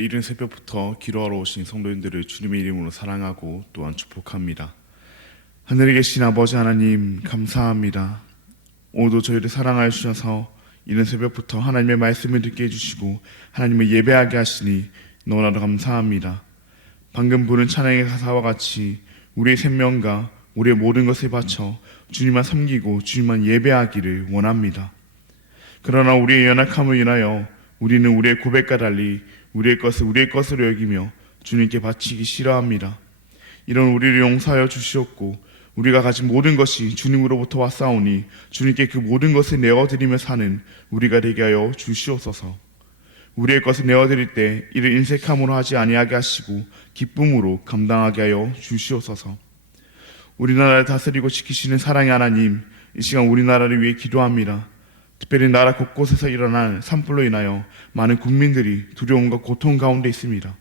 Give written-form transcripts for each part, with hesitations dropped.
오늘 이른 새벽부터 기도하러 오신 성도님들을 주님의 이름으로 사랑하고 또한 축복합니다. 하늘에 계신 아버지 하나님 감사합니다. 오늘도 저희를 사랑하여 주셔서 이른 새벽부터 하나님의 말씀을 듣게 해주시고 하나님을 예배하게 하시니 너무나도 감사합니다. 방금 부른 찬양의 가사와 같이 우리의 생명과 우리의 모든 것을 바쳐 주님만 섬기고 주님만 예배하기를 원합니다. 그러나 우리의 연약함을 인하여 우리는 우리의 고백과 달리 우리의 것을 우리의 것으로 여기며 주님께 바치기 싫어합니다. 이런 우리를 용서하여 주시옵고 우리가 가진 모든 것이 주님으로부터 왔사오니 주님께 그 모든 것을 내어드리며 사는 우리가 되게 하여 주시옵소서. 우리의 것을 내어드릴 때 이를 인색함으로 하지 아니하게 하시고 기쁨으로 감당하게 하여 주시옵소서. 우리나라를 다스리고 지키시는 사랑의 하나님, 이 시간 우리나라를 위해 기도합니다. 특별히 나라 곳곳에서 일어난 산불로 인하여 많은 국민들이 두려움과 고통 가운데 있습니다.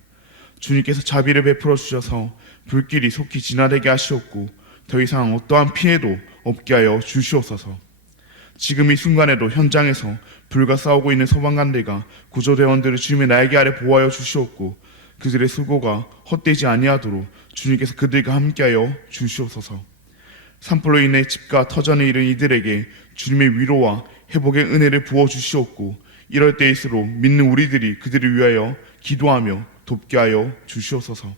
주님께서 자비를 베풀어 주셔서 불길이 속히 진화되게 하시옵고 더 이상 어떠한 피해도 없게 하여 주시옵소서. 지금 이 순간에도 현장에서 불과 싸우고 있는 소방관들과 구조대원들을 주님의 날개 아래 보호하여 주시옵고 그들의 수고가 헛되지 아니하도록 주님께서 그들과 함께하여 주시옵소서. 산불로 인해 집과 터전에 이른 이들에게 주님의 위로와 회복의 은혜를 부어주시옵고 이럴 때일수록 믿는 우리들이 그들을 위하여 기도하며 돕게 하여 주시옵소서.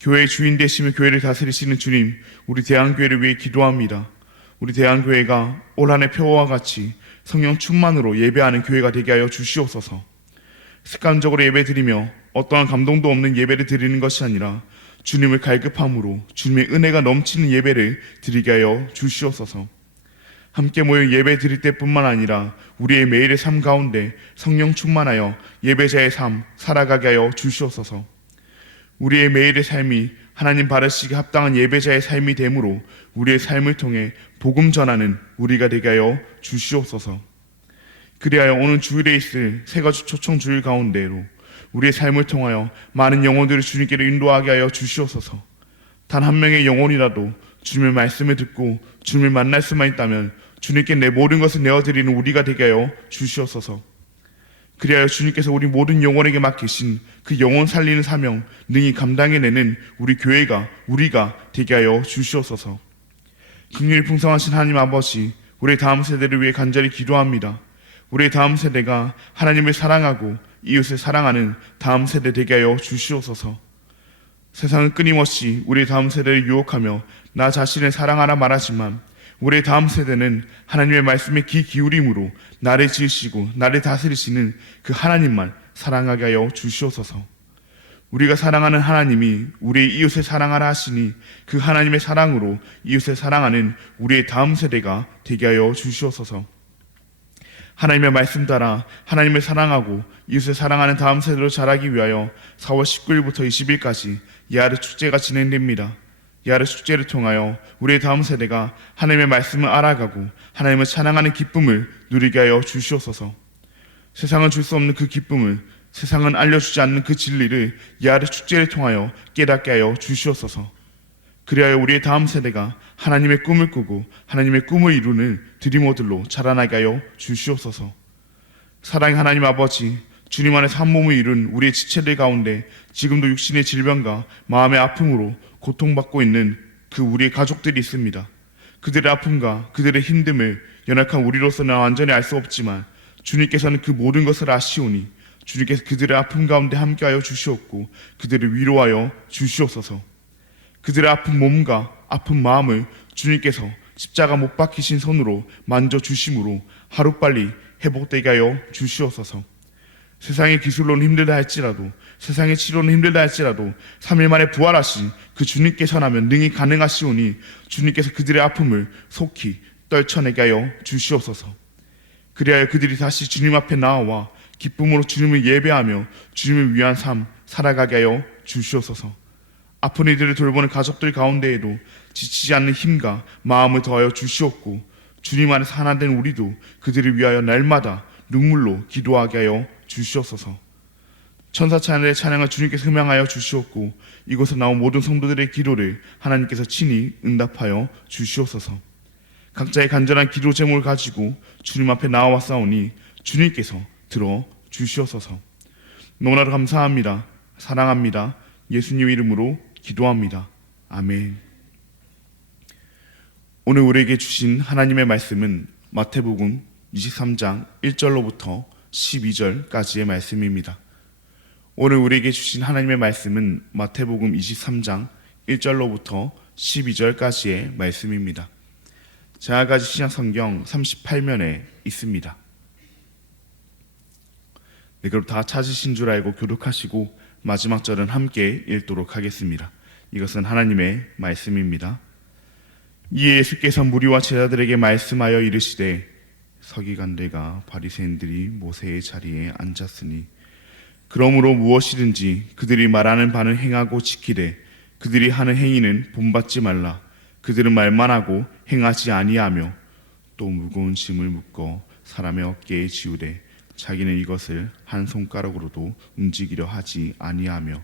교회의 주인 되시며 교회를 다스리시는 주님, 우리 대한교회를 위해 기도합니다. 우리 대한교회가 올 한해 표어와 같이 성령 충만으로 예배하는 교회가 되게 하여 주시옵소서. 습관적으로 예배드리며 어떠한 감동도 없는 예배를 드리는 것이 아니라 주님을 갈급함으로 주님의 은혜가 넘치는 예배를 드리게 하여 주시옵소서. 함께 모여 예배 드릴 때뿐만 아니라 우리의 매일의 삶 가운데 성령 충만하여 예배자의 삶 살아가게 하여 주시옵소서. 우리의 매일의 삶이 하나님 받으시기에 합당한 예배자의 삶이 되므로 우리의 삶을 통해 복음 전하는 우리가 되게 하여 주시옵소서. 그리하여 오늘 주일에 있을 세 가지 초청 주일 가운데로 우리의 삶을 통하여 많은 영혼들을 주님께로 인도하게 하여 주시옵소서. 단 한 명의 영혼이라도 주님의 말씀을 듣고 주님을 만날 수만 있다면 주님께 내 모든 것을 내어드리는 우리가 되게 하여 주시옵소서. 그리하여 주님께서 우리 모든 영혼에게 맡기신 그 영혼 살리는 사명 능히 감당해내는 우리 교회가 우리가 되게 하여 주시옵소서. 긍휼이 풍성하신 하나님 아버지, 우리의 다음 세대를 위해 간절히 기도합니다. 우리의 다음 세대가 하나님을 사랑하고 이웃을 사랑하는 다음 세대 되게 하여 주시옵소서. 세상은 끊임없이 우리의 다음 세대를 유혹하며 나 자신을 사랑하라 말하지만 우리의 다음 세대는 하나님의 말씀에 귀 기울임으로 나를 지으시고 나를 다스리시는 그 하나님만 사랑하게 하여 주시옵소서. 우리가 사랑하는 하나님이 우리의 이웃을 사랑하라 하시니 그 하나님의 사랑으로 이웃을 사랑하는 우리의 다음 세대가 되게 하여 주시옵소서. 하나님의 말씀 따라 하나님을 사랑하고 이웃을 사랑하는 다음 세대로 자라기 위하여 4월 19일부터 20일까지 야르 축제가 진행됩니다. 야르 축제를 통하여 우리의 다음 세대가 하나님의 말씀을 알아가고 하나님을 찬양하는 기쁨을 누리게 하여 주시옵소서. 세상은 줄 수 없는 그 기쁨을, 세상은 알려주지 않는 그 진리를 야르 축제를 통하여 깨닫게 하여 주시옵소서. 그리하여 우리의 다음 세대가 하나님의 꿈을 꾸고 하나님의 꿈을 이루는 드리머들로 자라나게 하여 주시옵소서. 사랑의 하나님 아버지, 주님 안에서 한 몸을 이룬 우리의 지체들 가운데 지금도 육신의 질병과 마음의 아픔으로 고통받고 있는 그 우리의 가족들이 있습니다. 그들의 아픔과 그들의 힘듦을 연약한 우리로서는 완전히 알 수 없지만 주님께서는 그 모든 것을 아시오니 주님께서 그들의 아픔 가운데 함께하여 주시옵고 그들을 위로하여 주시옵소서. 그들의 아픈 몸과 아픈 마음을 주님께서 십자가 못 박히신 손으로 만져주심으로 하루빨리 회복되게 하여 주시옵소서. 세상의 기술로는 힘들다 할지라도 세상의 치료는 힘들다 할지라도 3일 만에 부활하신 그 주님께서라면 능히 가능하시오니 주님께서 그들의 아픔을 속히 떨쳐내게 하여 주시옵소서. 그리하여 그들이 다시 주님 앞에 나와 기쁨으로 주님을 예배하며 주님을 위한 삶 살아가게 하여 주시옵소서. 아픈 이들을 돌보는 가족들 가운데에도 지치지 않는 힘과 마음을 더하여 주시옵고 주님 안에서 하나 된 우리도 그들을 위하여 날마다 눈물로 기도하게 하여 주시옵소서. 천사 찬양의 찬양을 주님께서 흠양하여 주시옵고 이곳에 나온 모든 성도들의 기도를 하나님께서 친히 응답하여 주시옵소서. 각자의 간절한 기도 제목을 가지고 주님 앞에 나와왔사오니 주님께서 들어 주시옵소서. 너무나도 감사합니다. 사랑합니다. 예수님 이름으로 기도합니다. 아멘. 오늘 우리에게 주신 하나님의 말씀은 마태복음 23장 1절로부터 12절까지의 말씀입니다. 오늘 우리에게 주신 하나님의 말씀은 마태복음 23장 1절로부터 12절까지의 말씀입니다. 제가 가진 신약 성경 38면에 있습니다. 네, 그럼 다 찾으신 줄 알고 교독하시고 마지막 절은 함께 읽도록 하겠습니다. 이것은 하나님의 말씀입니다. 이에 예수께서 무리와 제자들에게 말씀하여 이르시되 서기관들과 바리새인들이 모세의 자리에 앉았으니 그러므로 무엇이든지 그들이 말하는 바는 행하고 지키되 그들이 하는 행위는 본받지 말라. 그들은 말만 하고 행하지 아니하며 또 무거운 짐을 묶어 사람의 어깨에 지우되 자기는 이것을 한 손가락으로도 움직이려 하지 아니하며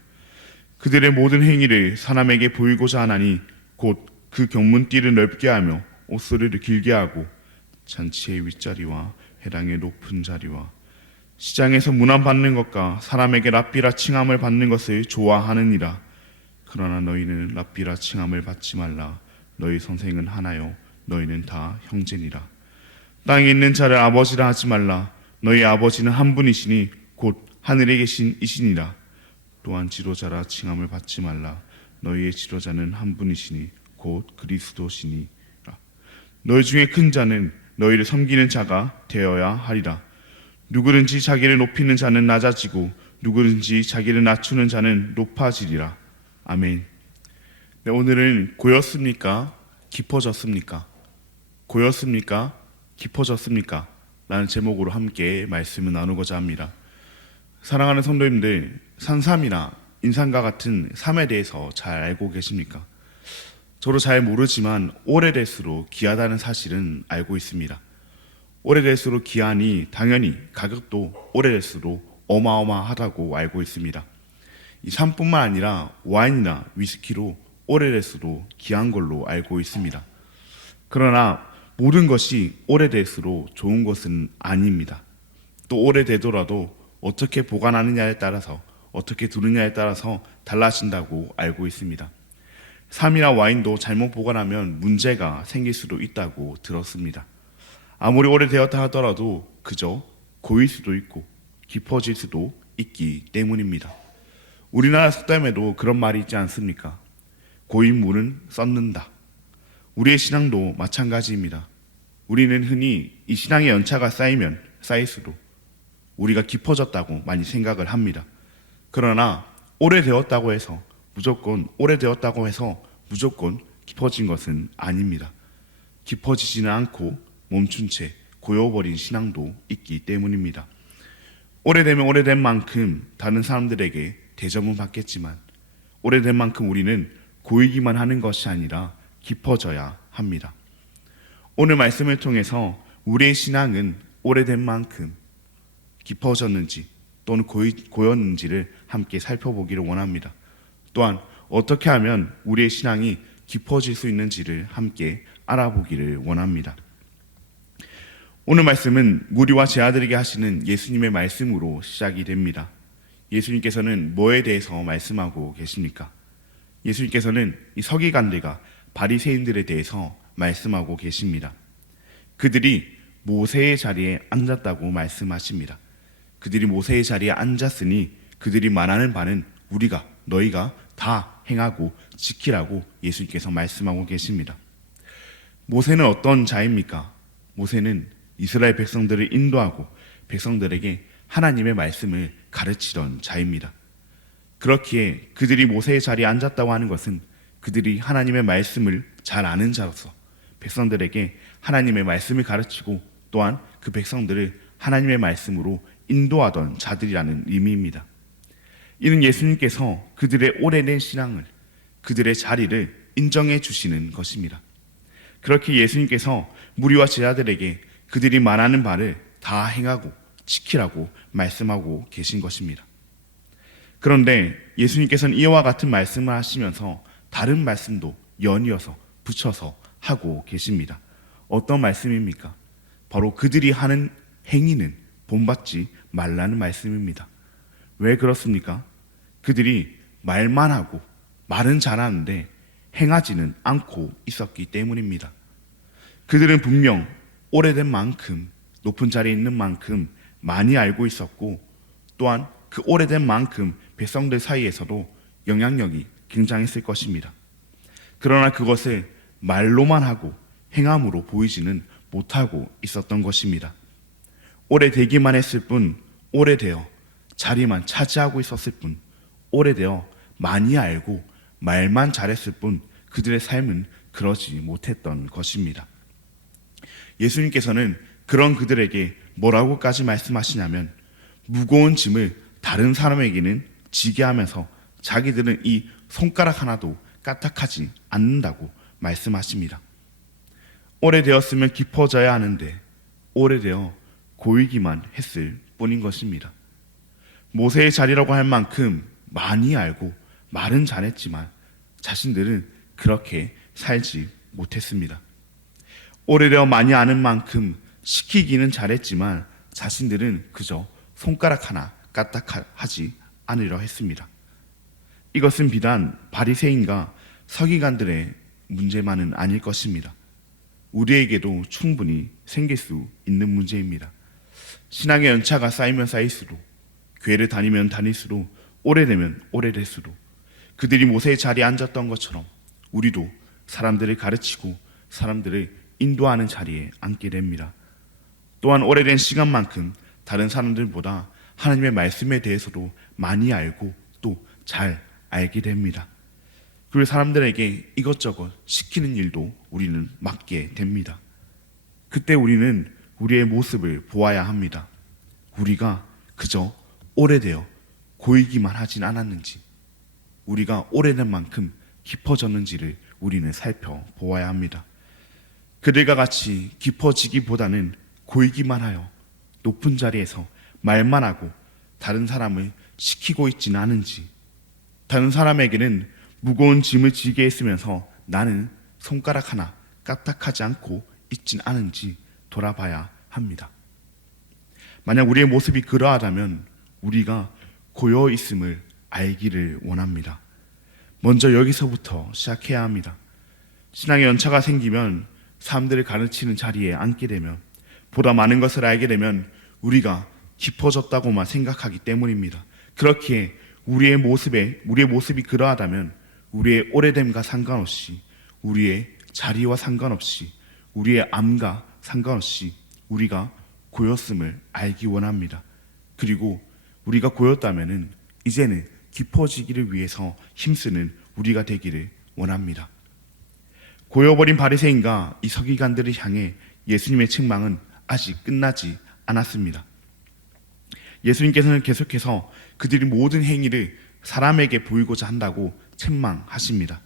그들의 모든 행위를 사람에게 보이고자 하나니 곧 그 경문띠를 넓게 하며 옷소리를 길게 하고 잔치의 윗자리와 회당의 높은 자리와 시장에서 문안받는 것과 사람에게 랍비라 칭함을 받는 것을 좋아하느니라. 그러나 너희는 랍비라 칭함을 받지 말라. 너희 선생은 하나요 너희는 다 형제니라. 땅에 있는 자를 아버지라 하지 말라. 너희 아버지는 한 분이시니 곧 하늘에 계신 이시니라. 또한 지도자라 칭함을 받지 말라. 너희의 지도자는 한 분이시니 곧 그리스도시니라. 너희 중에 큰 자는 너희를 섬기는 자가 되어야 하리라. 누구든지 자기를 높이는 자는 낮아지고 누구든지 자기를 낮추는 자는 높아지리라. 아멘. 네, 오늘은 고였습니까? 깊어졌습니까? 고였습니까? 깊어졌습니까? 라는 제목으로 함께 말씀을 나누고자 합니다. 사랑하는 성도님들, 산삼이나 인삼과 같은 삶에 대해서 잘 알고 계십니까? 저도 잘 모르지만 오래될수록 귀하다는 사실은 알고 있습니다. 오래될수록 귀하니 당연히 가격도 오래될수록 어마어마하다고 알고 있습니다. 이 산뿐만 아니라 와인이나 위스키로 오래될수록 귀한 걸로 알고 있습니다. 그러나 모든 것이 오래될수록 좋은 것은 아닙니다. 또 오래되더라도 어떻게 보관하느냐에 따라서 어떻게 두느냐에 따라서 달라진다고 알고 있습니다. 삶이나 와인도 잘못 보관하면 문제가 생길 수도 있다고 들었습니다. 아무리 오래되었다 하더라도 그저 고일 수도 있고 깊어질 수도 있기 때문입니다. 우리나라 속담에도 그런 말이 있지 않습니까? 고인 물은 썩는다. 우리의 신앙도 마찬가지입니다. 우리는 흔히 이 신앙의 연차가 쌓이면 쌓일수록 우리가 깊어졌다고 많이 생각을 합니다. 그러나 오래되었다고 해서 무조건 깊어진 것은 아닙니다. 깊어지지는 않고 멈춘 채 고여버린 신앙도 있기 때문입니다. 오래되면 오래된 만큼 다른 사람들에게 대접은 받겠지만 오래된 만큼 우리는 고이기만 하는 것이 아니라 깊어져야 합니다. 오늘 말씀을 통해서 우리의 신앙은 오래된 만큼 깊어졌는지 또는 고였는지를 함께 살펴보기를 원합니다. 또한 어떻게 하면 우리의 신앙이 깊어질 수 있는지를 함께 알아보기를 원합니다. 오늘 말씀은 무리와 제자들에게 하시는 예수님의 말씀으로 시작이 됩니다. 예수님께서는 뭐에 대해서 말씀하고 계십니까? 예수님께서는 이 서기관들과 바리새인들에 대해서 말씀하고 계십니다. 그들이 모세의 자리에 앉았다고 말씀하십니다. 그들이 모세의 자리에 앉았으니 그들이 말하는 바는 너희가 다 행하고 지키라고 예수님께서 말씀하고 계십니다. 모세는 어떤 자입니까? 모세는 이스라엘 백성들을 인도하고 백성들에게 하나님의 말씀을 가르치던 자입니다. 그렇기에 그들이 모세의 자리에 앉았다고 하는 것은 그들이 하나님의 말씀을 잘 아는 자로서 백성들에게 하나님의 말씀을 가르치고 또한 그 백성들을 하나님의 말씀으로 인도하던 자들이라는 의미입니다. 이는 예수님께서 그들의 오래된 신앙을, 그들의 자리를 인정해 주시는 것입니다. 그렇게 예수님께서 무리와 제자들에게 그들이 말하는 바를 다 행하고 지키라고 말씀하고 계신 것입니다. 그런데 예수님께서는 이와 같은 말씀을 하시면서 다른 말씀도 연이어서 붙여서 하고 계십니다. 어떤 말씀입니까? 바로 그들이 하는 행위는 본받지 말라는 말씀입니다. 왜 그렇습니까? 그들이 말만 하고 말은 잘하는데 행하지는 않고 있었기 때문입니다. 그들은 분명 오래된 만큼, 높은 자리에 있는 만큼 많이 알고 있었고, 또한 그 오래된 만큼 백성들 사이에서도 영향력이 굉장했을 것입니다. 그러나 그것을 말로만 하고 행함으로 보이지는 못하고 있었던 것입니다. 오래되기만 했을 뿐, 오래되어 자리만 차지하고 있었을 뿐, 오래되어 많이 알고 말만 잘했을 뿐 그들의 삶은 그러지 못했던 것입니다. 예수님께서는 그런 그들에게 뭐라고까지 말씀하시냐면, 무거운 짐을 다른 사람에게는 지게 하면서 자기들은 이 손가락 하나도 까딱하지 않는다고 말씀하십니다. 오래되었으면 깊어져야 하는데 오래되어 고이기만 했을 뿐인 것입니다. 모세의 자리라고 할 만큼 많이 알고 말은 잘했지만 자신들은 그렇게 살지 못했습니다. 오래되어 많이 아는 만큼 시키기는 잘했지만 자신들은 그저 손가락 하나 까딱하지 않으려 했습니다. 이것은 비단 바리새인과 서기관들의 문제만은 아닐 것입니다. 우리에게도 충분히 생길 수 있는 문제입니다. 신앙의 연차가 쌓이면 쌓일수록, 교회를 다니면 다닐수록, 오래되면 오래될수록 그들이 모세의 자리에 앉았던 것처럼 우리도 사람들을 가르치고 사람들을 인도하는 자리에 앉게 됩니다. 또한 오래된 시간만큼 다른 사람들보다 하나님의 말씀에 대해서도 많이 알고 또 잘 알게 됩니다. 그리고 사람들에게 이것저것 시키는 일도 우리는 맡게 됩니다. 그때 우리는 우리의 모습을 보아야 합니다. 우리가 그저 오래되어 고이기만 하진 않았는지, 우리가 오래된 만큼 깊어졌는지를 우리는 살펴보아야 합니다. 그들과 같이 깊어지기보다는 고이기만 하여 높은 자리에서 말만 하고 다른 사람을 시키고 있지는 않은지, 다른 사람에게는 무거운 짐을 지게 했으면서 나는 손가락 하나 까딱하지 않고 있진 않은지 돌아봐야 합니다. 만약 우리의 모습이 그러하다면 우리가 고여 있음을 알기를 원합니다. 먼저 여기서부터 시작해야 합니다. 신앙의 연차가 생기면, 사람들을 가르치는 자리에 앉게 되면, 보다 많은 것을 알게 되면 우리가 깊어졌다고만 생각하기 때문입니다. 그렇기에 우리의 모습이 그러하다면 우리의 오래됨과 상관없이, 우리의 자리와 상관없이, 우리의 암과 상관없이 우리가 고였음을 알기 원합니다. 그리고 우리가 고였다면 이제는 깊어지기를 위해서 힘쓰는 우리가 되기를 원합니다. 고여버린 바리새인과 이 서기관들을 향해 예수님의 책망은 아직 끝나지 않았습니다. 예수님께서는 계속해서 그들이 모든 행위를 사람에게 보이고자 한다고 책망하십니다.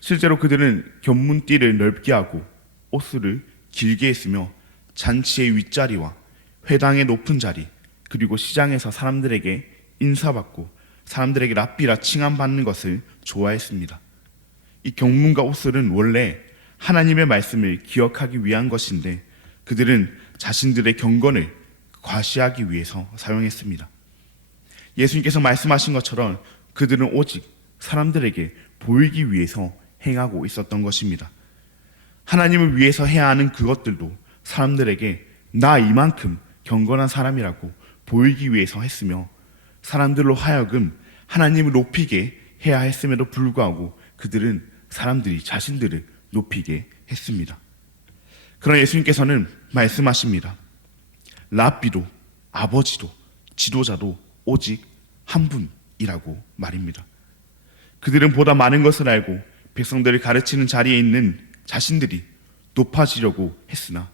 실제로 그들은 견문띠를 넓게 하고 옷수를 길게 했으며 잔치의 윗자리와 회당의 높은 자리, 그리고 시장에서 사람들에게 인사받고 사람들에게 랍비라 칭함받는 것을 좋아했습니다. 이 경문과 옷술은 원래 하나님의 말씀을 기억하기 위한 것인데 그들은 자신들의 경건을 과시하기 위해서 사용했습니다. 예수님께서 말씀하신 것처럼 그들은 오직 사람들에게 보이기 위해서 행하고 있었던 것입니다. 하나님을 위해서 해야 하는 그것들도 사람들에게 나 이만큼 경건한 사람이라고 보이기 위해서 했으며, 사람들로 하여금 하나님을 높이게 해야 했음에도 불구하고 그들은 사람들이 자신들을 높이게 했습니다. 그러나 예수님께서는 말씀하십니다. 랍비도 아버지도 지도자도 오직 한 분이라고 말입니다. 그들은 보다 많은 것을 알고 백성들을 가르치는 자리에 있는 자신들이 높아지려고 했으나,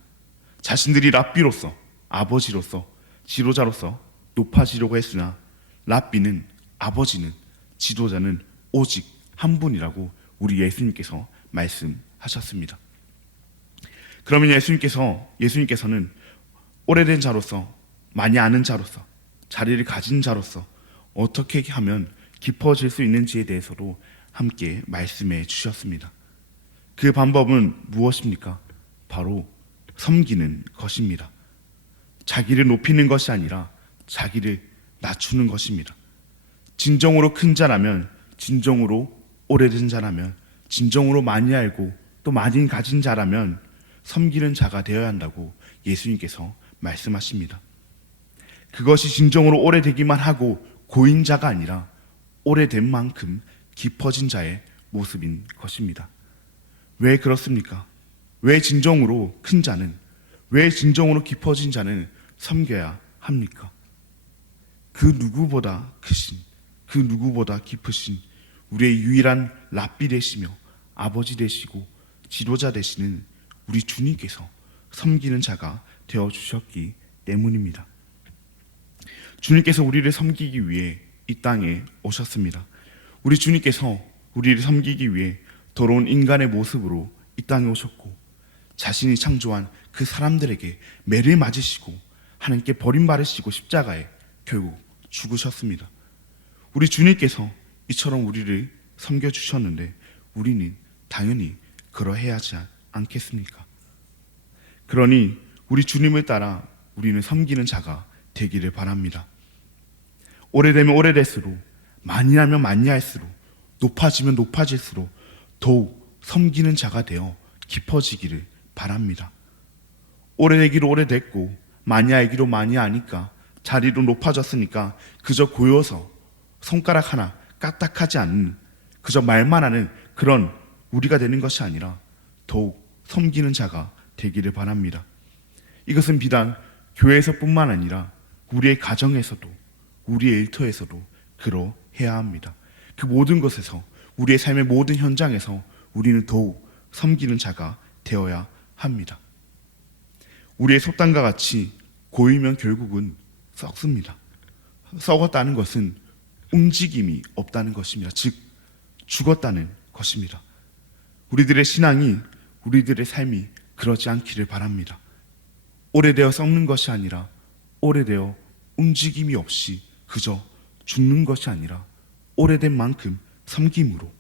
자신들이 랍비로서 아버지로서 지도자로서 높아지려고 했으나, 랍비는 아버지는 지도자는 오직 한 분이라고 우리 예수님께서 말씀하셨습니다. 그러면 예수님께서는 오래된 자로서, 많이 아는 자로서, 자리를 가진 자로서 어떻게 하면 깊어질 수 있는지에 대해서도 함께 말씀해 주셨습니다. 그 방법은 무엇입니까? 바로 섬기는 것입니다. 자기를 높이는 것이 아니라 자기를 낮추는 것입니다. 진정으로 큰 자라면, 진정으로 오래된 자라면, 진정으로 많이 알고 또 많이 가진 자라면 섬기는 자가 되어야 한다고 예수님께서 말씀하십니다. 그것이 진정으로 오래되기만 하고 고인 자가 아니라 오래된 만큼 깊어진 자의 모습인 것입니다. 왜 그렇습니까? 왜 진정으로 큰 자는, 왜 진정으로 깊어진 자는 섬겨야 합니까? 그 누구보다 크신, 그 누구보다 깊으신 우리의 유일한 랍비 되시며 아버지 되시고 지도자 되시는 우리 주님께서 섬기는 자가 되어주셨기 때문입니다. 주님께서 우리를 섬기기 위해 이 땅에 오셨습니다. 우리 주님께서 우리를 섬기기 위해 더러운 인간의 모습으로 이 땅에 오셨고 자신이 창조한 그 사람들에게 매를 맞으시고 하나님께 버림받으시고 십자가에 결국 죽으셨습니다. 우리 주님께서 이처럼 우리를 섬겨주셨는데 우리는 당연히 그러해야 하지 않겠습니까? 그러니 우리 주님을 따라 우리는 섬기는 자가 되기를 바랍니다. 오래되면 오래될수록, 많이 하면 많이 할수록, 높아지면 높아질수록 더욱 섬기는 자가 되어 깊어지기를 바랍니다. 오래되기로 오래됐고 많이 알기로 많이 아니까 자리로 높아졌으니까 그저 고여서 손가락 하나 까딱하지 않는, 그저 말만 하는 그런 우리가 되는 것이 아니라 더욱 섬기는 자가 되기를 바랍니다. 이것은 비단 교회에서뿐만 아니라 우리의 가정에서도, 우리의 일터에서도 그러해야 합니다. 그 모든 것에서, 우리의 삶의 모든 현장에서 우리는 더욱 섬기는 자가 되어야 합니다. 우리의 속단과 같이 고이면 결국은 썩습니다. 썩었다는 것은 움직임이 없다는 것입니다. 즉 죽었다는 것입니다. 우리들의 신앙이, 우리들의 삶이 그러지 않기를 바랍니다. 오래되어 썩는 것이 아니라 오래되어 움직임이 없이 그저 죽는 것이 아니라 오래된 만큼 섬김으로,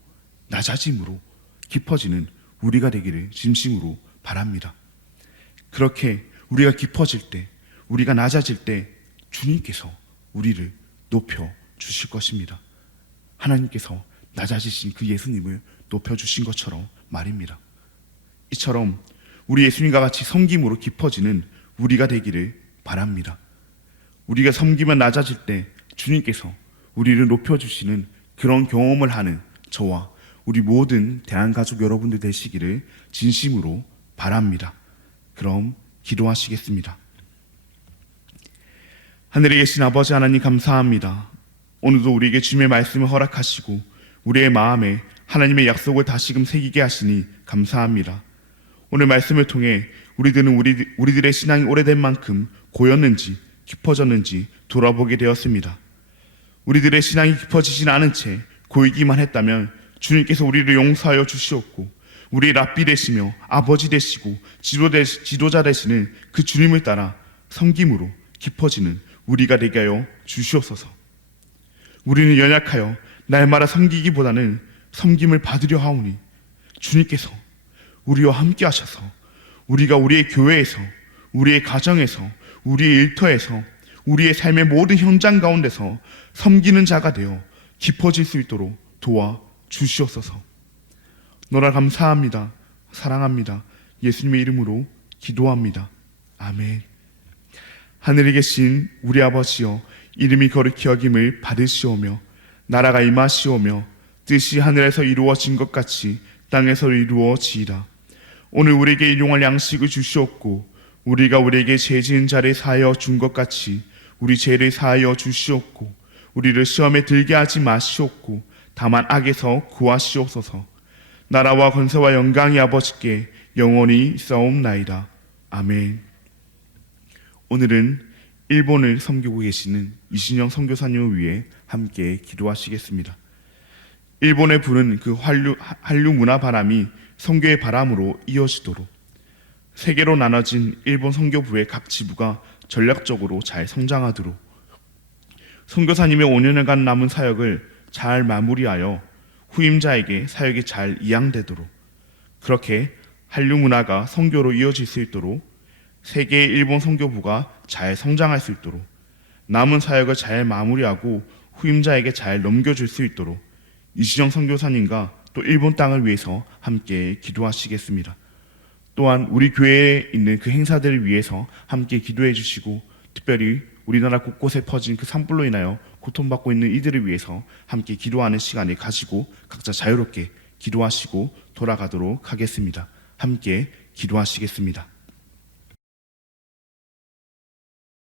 낮아짐으로 깊어지는 우리가 되기를 진심으로 바랍니다. 그렇게 우리가 깊어질 때, 우리가 낮아질 때 주님께서 우리를 높여 주실 것입니다. 하나님께서 낮아지신 그 예수님을 높여주신 것처럼 말입니다. 이처럼 우리 예수님과 같이 섬김으로 깊어지는 우리가 되기를 바랍니다. 우리가 섬기면 낮아질 때 주님께서 우리를 높여주시는 그런 경험을 하는 저와 우리 모든 대한가족 여러분들 되시기를 진심으로 바랍니다. 그럼 기도하시겠습니다. 하늘에 계신 아버지 하나님 감사합니다. 오늘도 우리에게 주님의 말씀을 허락하시고 우리의 마음에 하나님의 약속을 다시금 새기게 하시니 감사합니다. 오늘 말씀을 통해 우리들의 신앙이 오래된 만큼 고였는지 깊어졌는지 돌아보게 되었습니다. 우리들의 신앙이 깊어지진 않은 채 고이기만 했다면 주님께서 우리를 용서하여 주시옵고 우리의 랍비 되시며 아버지 되시고 지도자 되시는 그 주님을 따라 섬김으로 깊어지는 우리가 되게 하여 주시옵소서. 우리는 연약하여 날마다 섬기기보다는 섬김을 받으려 하오니 주님께서 우리와 함께 하셔서 우리가 우리의 교회에서, 우리의 가정에서, 우리의 일터에서, 우리의 삶의 모든 현장 가운데서 섬기는 자가 되어 깊어질 수 있도록 도와 주시옵소서. 너라 감사합니다. 사랑합니다. 예수님의 이름으로 기도합니다. 아멘. 하늘에 계신 우리 아버지여, 이름이 거룩히 여김을 받으시오며 나라가 임하시오며 뜻이 하늘에서 이루어진 것 같이 땅에서 이루어지이다. 오늘 우리에게 일용할 양식을 주시옵고 우리가 우리에게 죄 지은 자를 사하여 준 것 같이 우리 죄를 사하여 주시옵고 우리를 시험에 들게 하지 마시옵고 다만 악에서 구하시옵소서. 나라와 권세와 영광이 아버지께 영원히 있사옵나이다. 아멘. 오늘은 일본을 섬기고 계시는 이신영 선교사님을 위해 함께 기도하시겠습니다. 일본에 부는 그 한류 문화 바람이 선교의 바람으로 이어지도록 세계로 나눠진 일본 선교부의 각 지부가 전략적으로 잘 성장하도록 선교사님의 5년간 남은 사역을 잘 마무리하여 후임자에게 사역이 잘 이양되도록, 그렇게 한류 문화가 선교로 이어질 수 있도록 세계의 일본 선교부가 잘 성장할 수 있도록 남은 사역을 잘 마무리하고 후임자에게 잘 넘겨줄 수 있도록 이시정 선교사님과 또 일본 땅을 위해서 함께 기도하시겠습니다. 또한 우리 교회에 있는 그 행사들을 위해서 함께 기도해 주시고, 특별히 우리나라 곳곳에 퍼진 그 산불로 인하여 고통받고 있는 이들을 위해서 함께 기도하는 시간을 가지고 각자 자유롭게 기도하시고 돌아가도록 하겠습니다. 함께 기도하시겠습니다.